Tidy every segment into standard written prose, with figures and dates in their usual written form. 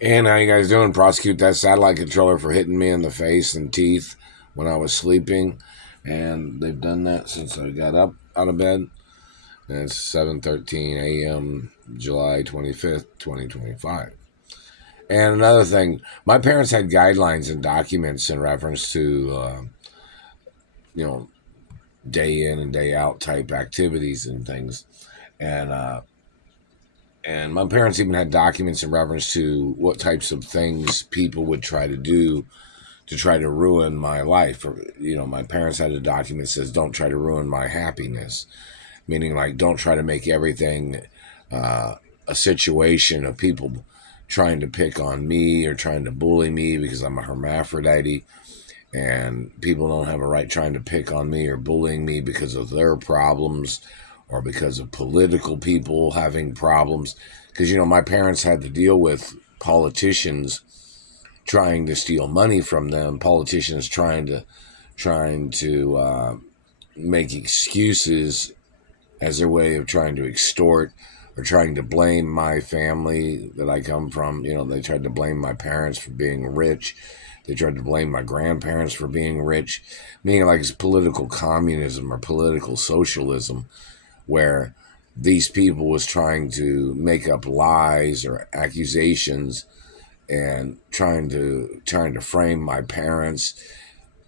And how you guys doing? Prosecute that satellite controller for hitting me in the face and teeth when I was sleeping. And they've done that since I got up out of bed. And it's 7:13 a.m. July 25th, 2025. And another thing, my parents had guidelines and documents in reference to, you know, day in and day out type activities and things. And, uh, and my parents even had documents in reference to what types of things people would try to try to ruin my life. Or, my parents had a document that says, "Don't try to ruin my happiness," meaning like don't try to make everything uh, a situation of people trying to pick on me or trying to bully me because I'm a hermaphrodite, and people don't have a right trying to pick on me or bullying me because of their problems or because of political people having problems. Because my parents had to deal with politicians trying to steal money from them, politicians trying to make excuses as their way of trying to extort or trying to blame my family that I come from. They tried to blame my parents for being rich. They tried to blame my grandparents for being rich, meaning like it's political communism or political socialism, where these people was trying to make up lies or accusations and trying to frame my parents.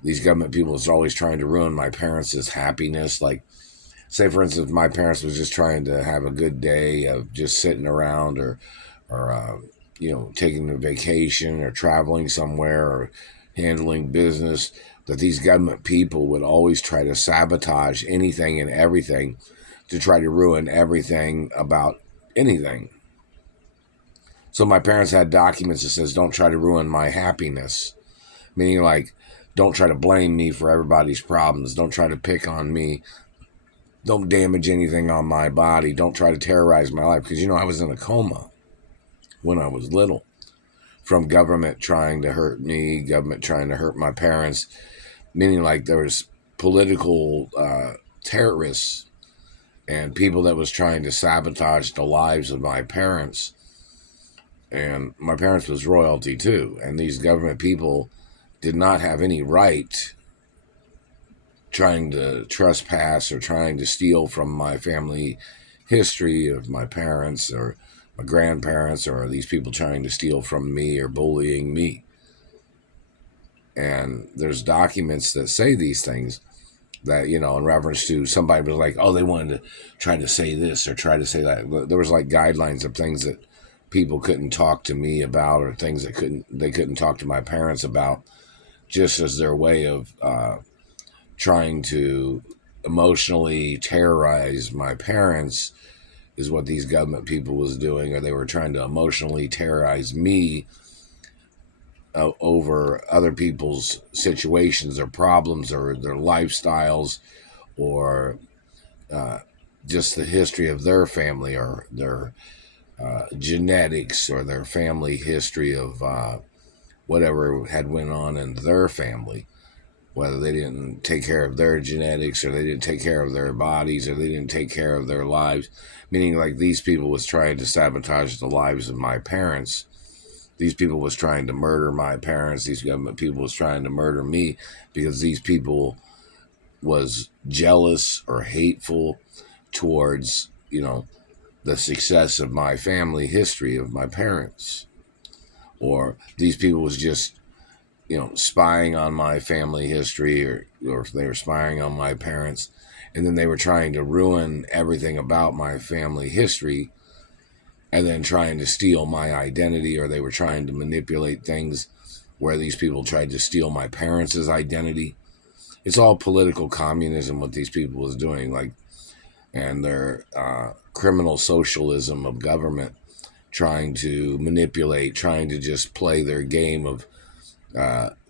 These government people is always trying to ruin my parents' happiness. Like, say for instance, my parents was just trying to have a good day of just sitting around or taking a vacation or traveling somewhere or handling business. That these government people would always try to sabotage anything and everything to try to ruin everything about anything. So my parents had documents that says, "Don't try to ruin my happiness," meaning like, don't try to blame me for everybody's problems. Don't try to pick on me. Don't damage anything on my body. Don't try to terrorize my life. Because, I was in a coma when I was little from government trying to hurt me, government trying to hurt my parents, meaning like there was political terrorists and people that was trying to sabotage the lives of my parents. And my parents was royalty too. And these government people did not have any right trying to trespass or trying to steal from my family history of my parents or my grandparents, or these people trying to steal from me or bullying me. And there's documents that say these things that, in reference to somebody was like, oh, they wanted to try to say this or try to say that. There was like guidelines of things that people couldn't talk to me about, or things that they couldn't talk to my parents about, just as their way of trying to emotionally terrorize my parents is what these government people was doing. Or they were trying to emotionally terrorize me over other people's situations or problems or their lifestyles, or uh, just the history of their family or their genetics or their family history of whatever had went on in their family, whether they didn't take care of their genetics or they didn't take care of their bodies or they didn't take care of their lives. Meaning like these people was trying to sabotage the lives of my parents. These people was trying to murder my parents. These government people was trying to murder me because these people was jealous or hateful towards, the success of my family history of my parents. Or these people was just spying on my family history, or if they were spying on my parents, and then they were trying to ruin everything about my family history, and then trying to steal my identity, or they were trying to manipulate things where these people tried to steal my parents' identity. It's all political communism what these people was doing, like, and their criminal socialism of government trying to manipulate, trying to just play their game of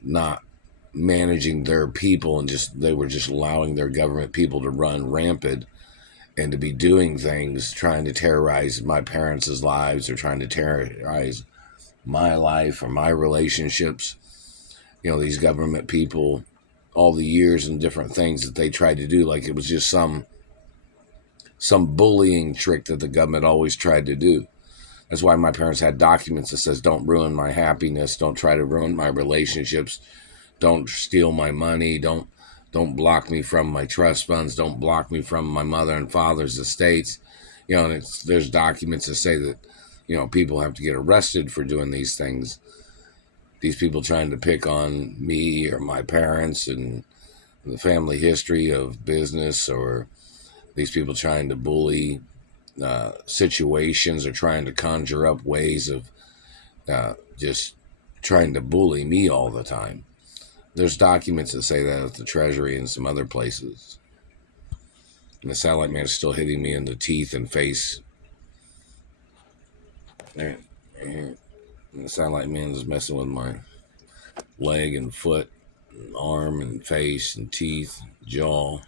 not managing their people, and just they were just allowing their government people to run rampant and to be doing things trying to terrorize my parents' lives or trying to terrorize my life or my relationships. These government people, all the years and different things that they tried to do, like it was just some bullying trick that the government always tried to do. That's why my parents had documents that says, don't ruin my happiness, don't try to ruin my relationships, don't steal my money, don't block me from my trust funds, don't block me from my mother and father's estates. You know, and there's documents that say that, you know, people have to get arrested for doing these things. These people trying to pick on me or my parents and the family history of business, or these people trying to bully situations, or trying to conjure up ways of just trying to bully me all the time. There's documents that say that at the Treasury and some other places. And the satellite man is still hitting me in the teeth and face. And the satellite man is messing with my leg and foot and arm and face and teeth, jaw.